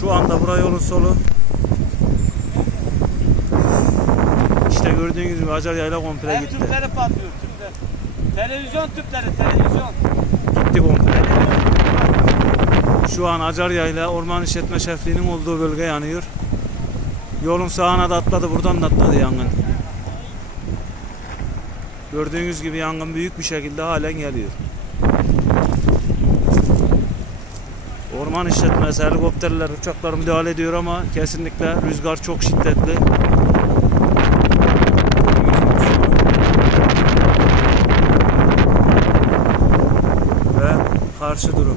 Şu anda bura yolun solu. İşte gördüğünüz gibi Acar Yayla komple gitti. Tüpleri patlıyor, tüpler. Televizyon tüpleri, televizyon. Gitti komple. Şu an Acar Yayla Orman İşletme Şefliği'nin olduğu bölge yanıyor. Yolun sağına da atladı, buradan da atladı yangın. Gördüğünüz gibi yangın büyük bir şekilde halen geliyor. Orman işletmesi, helikopterler, uçaklar müdahale ediyor ama kesinlikle rüzgar çok şiddetli. Ve karşı durum.